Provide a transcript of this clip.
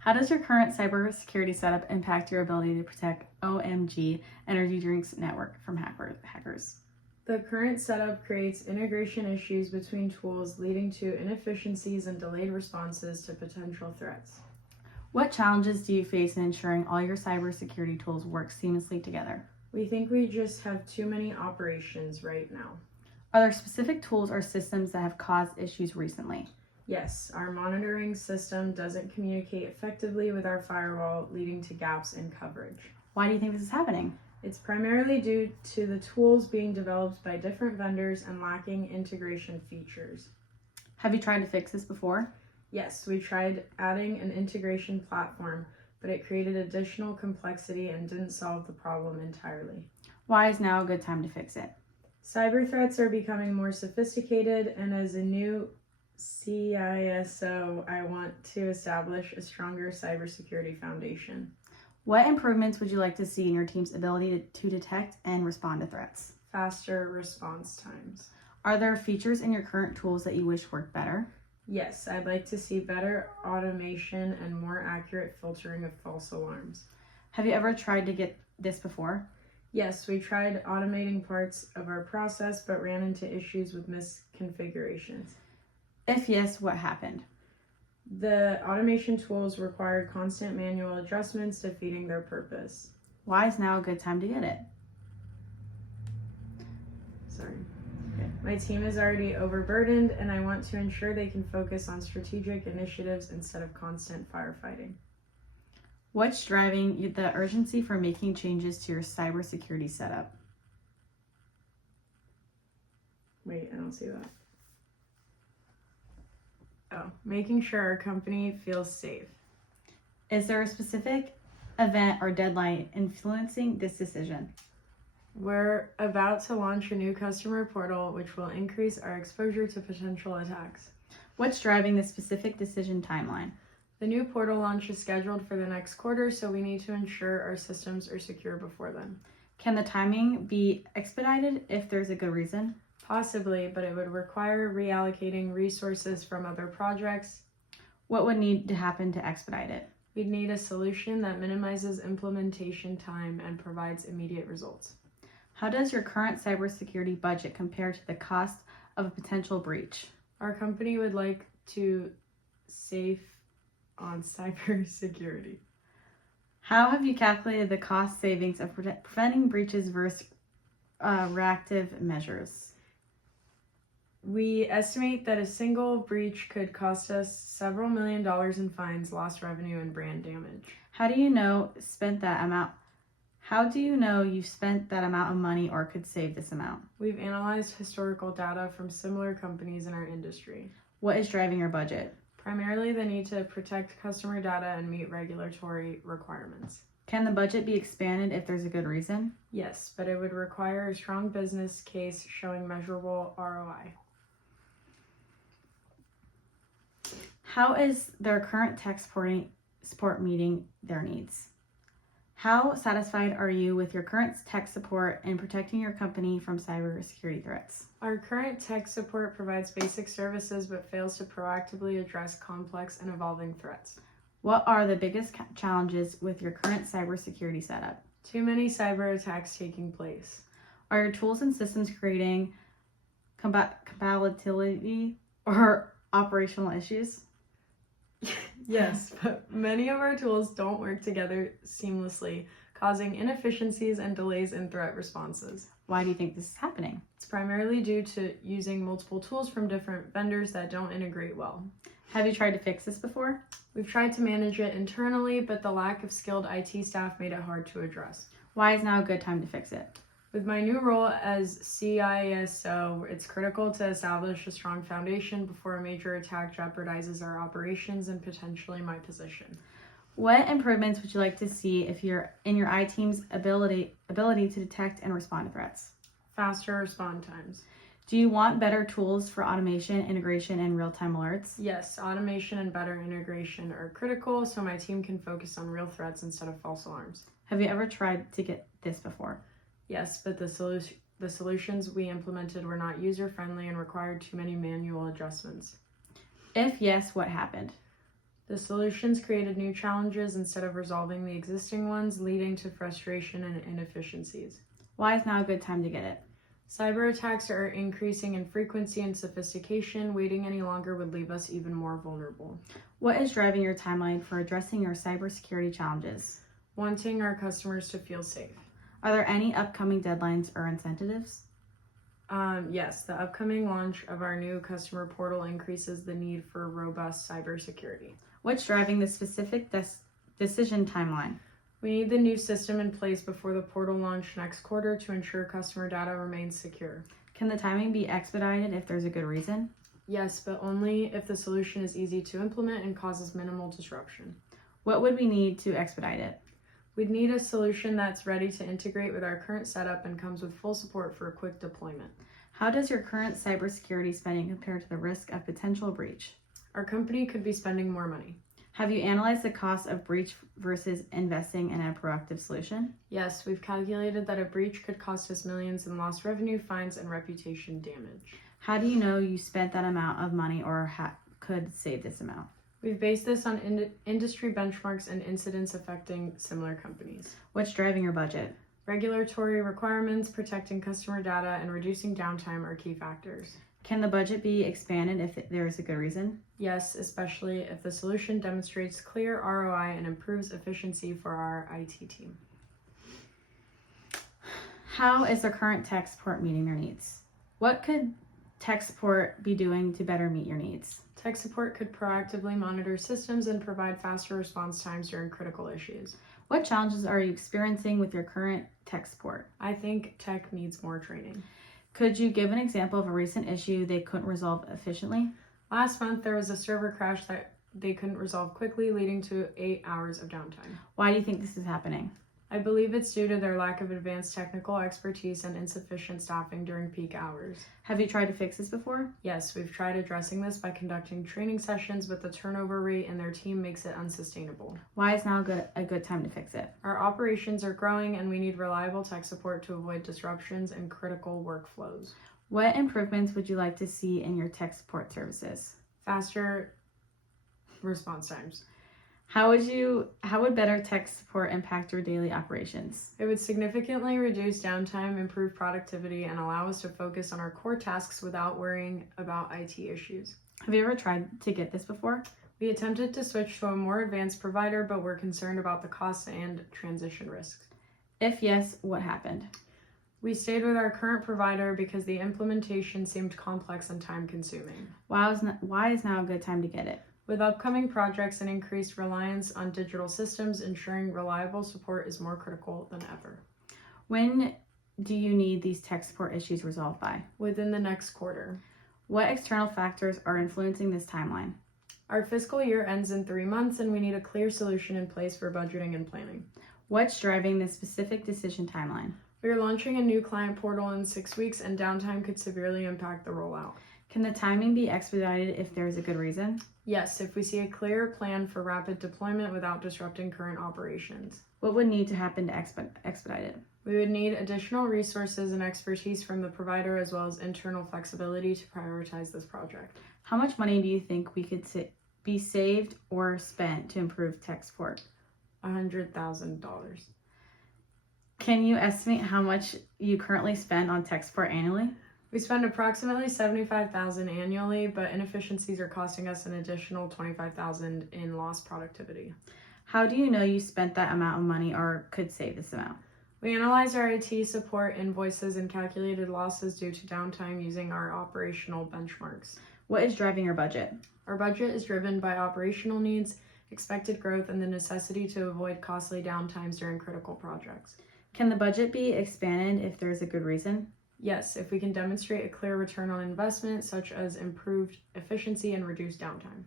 How does your current cybersecurity setup impact your ability to protect OMG Energy Drinks Network from hackers? The current setup creates integration issues between tools, leading to inefficiencies and delayed responses to potential threats. What challenges do you face in ensuring all your cybersecurity tools work seamlessly together? We think we just have too many operations right now. Are there specific tools or systems that have caused issues recently? Yes, our monitoring system doesn't communicate effectively with our firewall, leading to gaps in coverage. Why do you think this is happening? It's primarily due to the tools being developed by different vendors and lacking integration features. Have you tried to fix this before? Yes, we tried adding an integration platform, but it created additional complexity and didn't solve the problem entirely. Why is now a good time to fix it? Cyber threats are becoming more sophisticated, and as a new CISO, I want to establish a stronger cybersecurity foundation. What improvements would you like to see in your team's ability to detect and respond to threats? Faster response times. Are there features in your current tools that you wish worked better? Yes, I'd like to see better automation and more accurate filtering of false alarms. Have you ever tried to get this before? Yes, we tried automating parts of our process but ran into issues with misconfigurations. If yes, what happened? The automation tools required constant manual adjustments, defeating their purpose. Why is now a good time to get it? Sorry. Okay. My team is already overburdened, and I want to ensure they can focus on strategic initiatives instead of constant firefighting. What's driving the urgency for making changes to your cybersecurity setup? Wait, I don't see that. Oh, making sure our company feels safe. Is there a specific event or deadline influencing this decision? We're about to launch a new customer portal, which will increase our exposure to potential attacks. What's driving the specific decision timeline? The new portal launch is scheduled for the next quarter, so we need to ensure our systems are secure before then. Can the timing be expedited if there's a good reason? Possibly, but it would require reallocating resources from other projects. What would need to happen to expedite it? We'd need a solution that minimizes implementation time and provides immediate results. How does your current cybersecurity budget compare to the cost of a potential breach? Our company would like to save on cybersecurity. How have you calculated the cost savings of preventing breaches versus reactive measures? We estimate that a single breach could cost us several $1 million in fines, lost revenue, and brand damage. How do you know you've spent that amount of money or could save this amount? We've analyzed historical data from similar companies in our industry. What is driving your budget? Primarily the need to protect customer data and meet regulatory requirements. Can the budget be expanded if there's a good reason? Yes, but it would require a strong business case showing measurable ROI. How is their current tech support meeting their needs? How satisfied are you with your current tech support in protecting your company from cybersecurity threats? Our current tech support provides basic services but fails to proactively address complex and evolving threats. What are the biggest challenges with your current cybersecurity setup? Too many cyber attacks taking place. Are your tools and systems creating compatibility or operational issues? Yes, but many of our tools don't work together seamlessly, causing inefficiencies and delays in threat responses. Why do you think this is happening? It's primarily due to using multiple tools from different vendors that don't integrate well. Have you tried to fix this before? We've tried to manage it internally, but the lack of skilled IT staff made it hard to address. Why is now a good time to fix it? With my new role as CISO, it's critical to establish a strong foundation before a major attack jeopardizes our operations and potentially my position. What improvements would you like to see if you're in your IT team's ability to detect and respond to threats? Faster respond times. Do you want better tools for automation, integration, and real-time alerts? Yes, automation and better integration are critical so my team can focus on real threats instead of false alarms. Have you ever tried to get this before? Yes, but the solutions we implemented were not user-friendly and required too many manual adjustments. If yes, what happened? The solutions created new challenges instead of resolving the existing ones, leading to frustration and inefficiencies. Why is now a good time to get it? Cyber attacks are increasing in frequency and sophistication. Waiting any longer would leave us even more vulnerable. What is driving your timeline for addressing your cybersecurity challenges? Wanting our customers to feel safe. Are there any upcoming deadlines or incentives? Yes, the upcoming launch of our new customer portal increases the need for robust cybersecurity. What's driving the specific decision timeline? We need the new system in place before the portal launch next quarter to ensure customer data remains secure. Can the timing be expedited if there's a good reason? Yes, but only if the solution is easy to implement and causes minimal disruption. What would we need to expedite it? We'd need a solution that's ready to integrate with our current setup and comes with full support for a quick deployment. How does your current cybersecurity spending compare to the risk of potential breach? Our company could be spending more money. Have you analyzed the cost of breach versus investing in a proactive solution? Yes, we've calculated that a breach could cost us millions in lost revenue, fines, and reputation damage. How do you know you spent that amount of money or could save this amount? We've based this on industry benchmarks and incidents affecting similar companies. What's driving your budget? Regulatory requirements, protecting customer data, and reducing downtime are key factors. Can the budget be expanded if there is a good reason? Yes, especially if the solution demonstrates clear ROI and improves efficiency for our IT team. How is the current tech support meeting their needs? What could tech support be doing to better meet your needs? Tech support could proactively monitor systems and provide faster response times during critical issues. What challenges are you experiencing with your current tech support? I think tech needs more training. Could you give an example of a recent issue they couldn't resolve efficiently? Last month, there was a server crash that they couldn't resolve quickly, leading to 8 hours of downtime. Why do you think this is happening? I believe it's due to their lack of advanced technical expertise and insufficient staffing during peak hours. Have you tried to fix this before? Yes, we've tried addressing this by conducting training sessions, but the turnover rate in their team makes it unsustainable. Why is now a good time to fix it? Our operations are growing and we need reliable tech support to avoid disruptions and critical workflows. What improvements would you like to see in your tech support services? Faster response times. How would better tech support impact your daily operations? It would significantly reduce downtime, improve productivity, and allow us to focus on our core tasks without worrying about IT issues. Have you ever tried to get this before? We attempted to switch to a more advanced provider, but we're concerned about the costs and transition risks. If yes, what happened? We stayed with our current provider because the implementation seemed complex and time-consuming. Why is now a good time to get it? With upcoming projects and increased reliance on digital systems, ensuring reliable support is more critical than ever. When do you need these tech support issues resolved by? Within the next quarter. What external factors are influencing this timeline? Our fiscal year ends in 3 months and we need a clear solution in place for budgeting and planning. What's driving this specific decision timeline? We are launching a new client portal in 6 weeks and downtime could severely impact the rollout. Can the timing be expedited if there is a good reason? Yes, if we see a clear plan for rapid deployment without disrupting current operations. What would need to happen to expedite it? We would need additional resources and expertise from the provider as well as internal flexibility to prioritize this project. How much money do you think we could be saved or spent to improve tech support? $100,000. Can you estimate how much you currently spend on tech support annually? We spend approximately $75,000 annually, but inefficiencies are costing us an additional $25,000 in lost productivity. How do you know you spent that amount of money or could save this amount? We analyzed our IT support invoices and calculated losses due to downtime using our operational benchmarks. What is driving your budget? Our budget is driven by operational needs, expected growth, and the necessity to avoid costly downtimes during critical projects. Can the budget be expanded if there is a good reason? Yes, if we can demonstrate a clear return on investment, such as improved efficiency and reduced downtime.